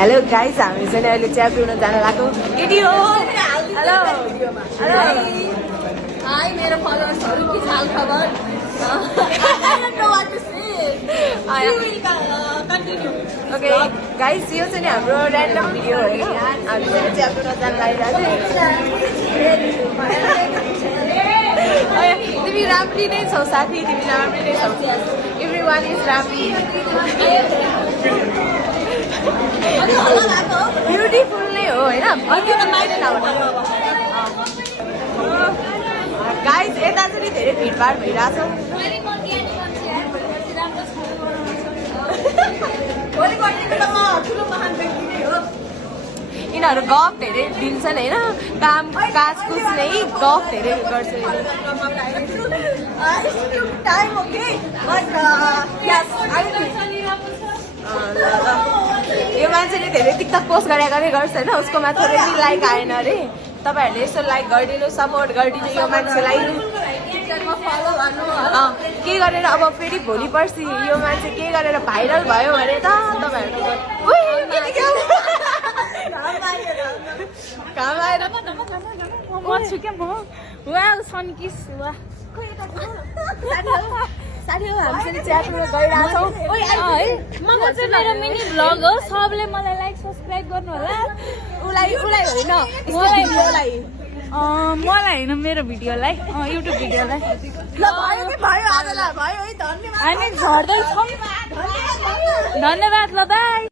Hello guys, हामी चाहिँ अहिले चिया पिउन जान लागेको केटी हो। हेलो हेलो हाई मेरो फलोवर्सहरु के हाल खबर ओके गाइस, यो चाहिँ नि हाम्रो ऱ्यान्डम भिडियो हो हैन। हामी चाहिँ चिया पिउन जान लागिरहेको तिमी राम्री नै छौ साथी, तिमी राम्री नै छौ। एभ्रीवान इज राम्री, ब्युटिफुल नै हो हैन। गाइस, यता चाहिँ धेरै भिडभाड भइरहेछ। यिनीहरू गफ धेरै दिन्छन् होइन, काम काज कुछ नै गफ धेरै गर्छ। यो मान्छेले धेरै टिकटक पोस्ट गरेकै गर्छ होइन, उसकोमा थोरै पनि लाइक आएन अरे। तपाईँहरूले यसो लाइक गरिदिनु, सपोर्ट गरिदिनु यो मान्छेलाई। के गरेर अब फेरि भोलि पर्सि यो मान्छे के गरेर भाइरल भयो भने त तपाईँहरू काम आएर मर्छु क्या म वा सन्किस वा मेरो मिनी भ्लग हो। सबले मलाई लाइक सब्सक्राइब गर्नु होला। उसलाई होइन मलाई होइन मेरो भिडियोलाई, युट्युब भिडियोलाई हामी झर्दैछौँ। धन्यवाद ल बाई।